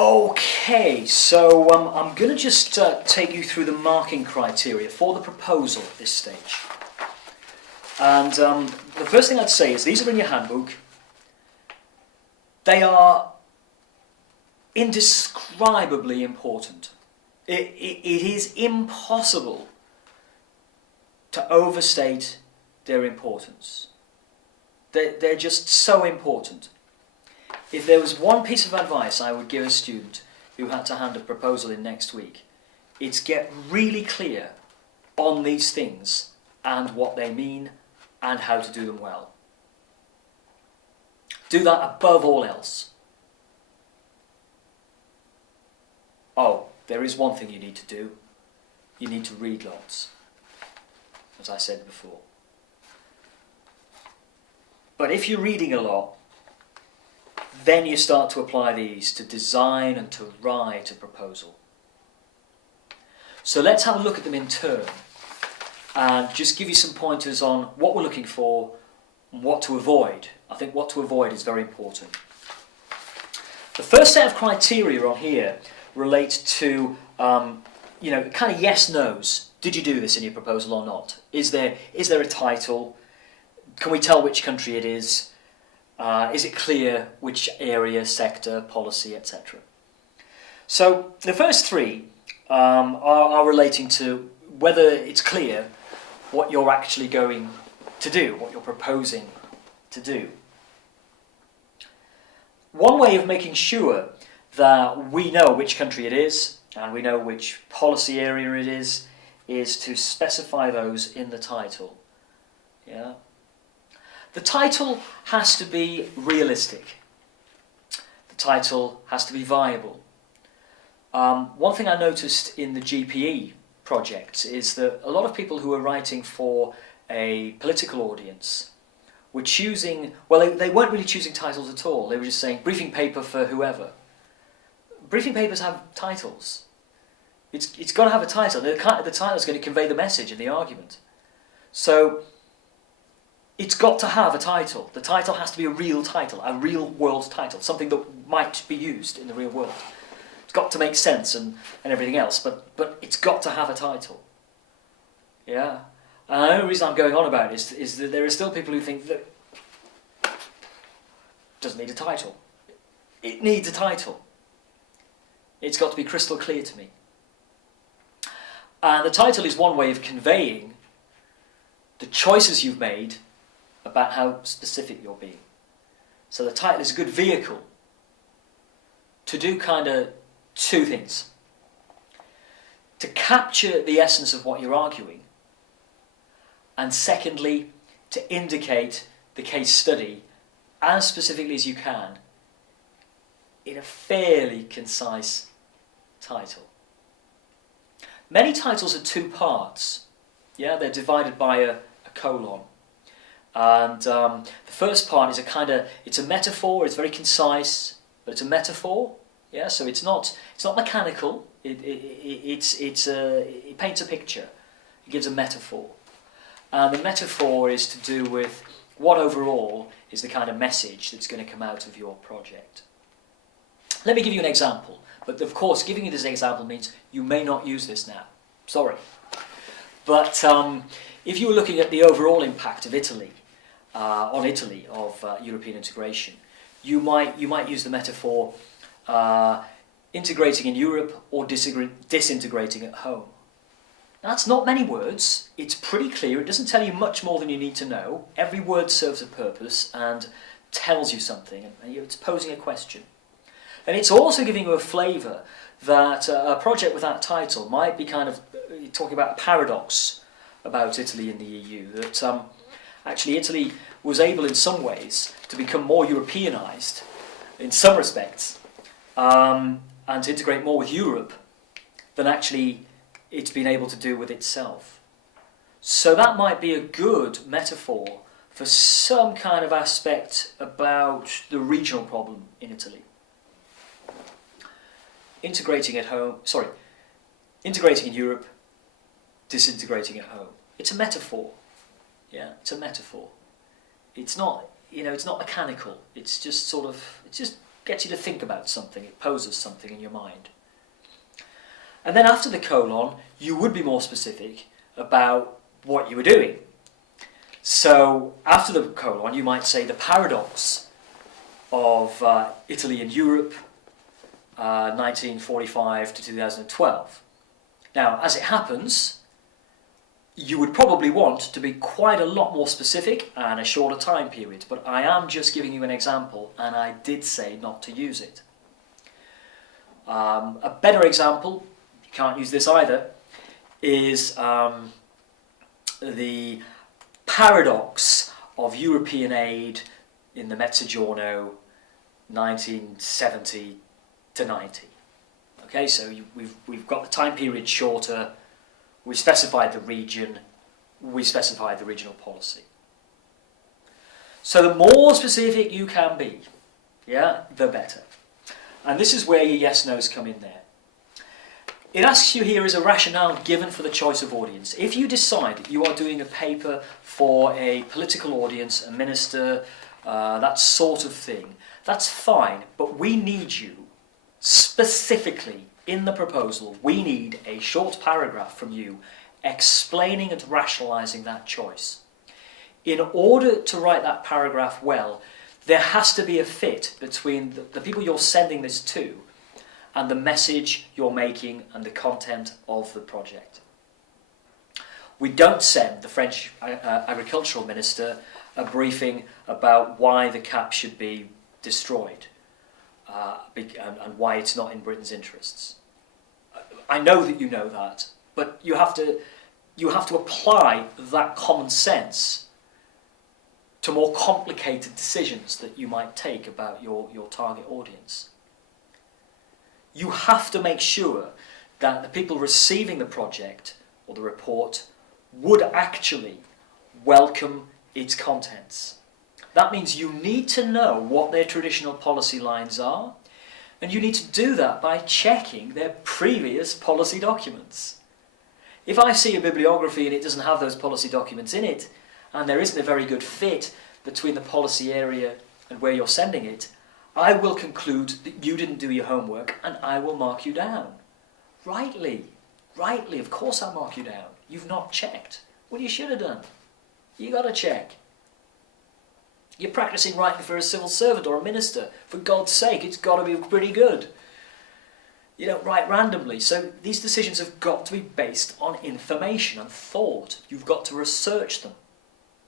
Okay, so I'm going to just take you through the marking criteria for the proposal at this stage. And the first thing I'd say is these are in your handbook. They are indescribably important. It is impossible to overstate their importance. They're just so important. If there was one piece of advice I would give a student who had to hand a proposal in next week, it's get really clear on these things and what they mean and how to do them well. Do that above all else. Oh, there is one thing you need to do. You need to read lots, as I said before. But if you're reading a lot, then you start to apply these to design and to write a proposal. So let's have a look at them in turn and just give you some pointers on what we're looking for and what to avoid. I think what to avoid is very important. The first set of criteria on here relate to kind of yes-nos. Did you do this in your proposal or not? Is there a title? Can we tell which country it is? Is it clear which area, sector, policy, etc.? So the first three are relating to whether it's clear what you're actually going to do, what you're proposing to do. One way of making sure that we know which country it is and we know which policy area it is to specify those in the title. Yeah. The title has to be realistic. The title has to be viable. One thing I noticed in the GPE projects is that a lot of people who are writing for a political audience were choosing, well, they weren't really choosing titles at all. They were just saying briefing paper for whoever. Briefing papers have titles. It's got to have a title. The title is going to convey the message and the argument. So it's got to have a title. The title has to be a real title, a real world title, something that might be used in the real world. It's got to make sense and everything else, but it's got to have a title. Yeah? And the only reason I'm going on about it is that there are still people who think that it doesn't need a title. It needs a title. It's got to be crystal clear to me. And the title is one way of conveying the choices you've made about how specific you're being. So the title is a good vehicle to do kind of two things. To capture the essence of what you're arguing, and secondly, to indicate the case study as specifically as you can in a fairly concise title. Many titles are two parts. Yeah, they're divided by a colon. And the first part is it's a metaphor. It's very concise, but it's a metaphor. Yeah, so it's not mechanical. It paints a picture. It gives a metaphor, and the metaphor is to do with what overall is the kind of message that's going to come out of your project. Let me give you an example. But of course, giving you this example means you may not use this now. Sorry, but if you were looking at the overall impact of Italy. Of European integration, you might use the metaphor integrating in Europe or disintegrating at home. That's not many words. It's pretty clear. It doesn't tell you much more than you need to know. Every word serves a purpose and tells you something, and it's posing a question. And it's also giving you a flavour that a project with that title might be kind of talking about a paradox about Italy and the EU, that actually Italy was able in some ways to become more Europeanised in some respects and to integrate more with Europe than actually it's been able to do with itself. So that might be a good metaphor for some kind of aspect about the regional problem in Italy. Integrating in Europe, disintegrating at home. It's a metaphor. Yeah, it's a metaphor. It's not, it's not mechanical. It's just gets you to think about something, it poses something in your mind. And then after the colon, you would be more specific about what you were doing. So after the colon, you might say the paradox of Italy and Europe, 1945 to 2012. Now, as it happens, you would probably want to be quite a lot more specific and a shorter time period, but I am just giving you an example, and I did say not to use it. A better example, you can't use this either, is the paradox of European aid in the Mezzogiorno 1970 to 90. Okay, so we've got the time period shorter, we've specified the region, we specified the regional policy. So the more specific you can be, yeah, the better. And this is where your yes-nos come in there. It asks you here, is a rationale given for the choice of audience? If you decide you are doing a paper for a political audience, a minister, that sort of thing, that's fine, but we need you, specifically in the proposal, we need a short paragraph from you explaining and rationalising that choice. In order to write that paragraph well, there has to be a fit between the people you're sending this to and the message you're making and the content of the project. We don't send the French agricultural minister a briefing about why the CAP should be destroyed and why it's not in Britain's interests. I know that you know that, but you have to apply that common sense to more complicated decisions that you might take about your target audience. You have to make sure that the people receiving the project or the report would actually welcome its contents. That means you need to know what their traditional policy lines are, and you need to do that by checking their previous policy documents. If I see a bibliography and it doesn't have those policy documents in it, and there isn't a very good fit between the policy area and where you're sending it, I will conclude that you didn't do your homework and I will mark you down. Rightly, of course I'll mark you down. You've not checked. Well, you should have done. You got to check. You're practicing writing for a civil servant or a minister. For God's sake, it's got to be pretty good. You don't write randomly. So these decisions have got to be based on information and thought. You've got to research them.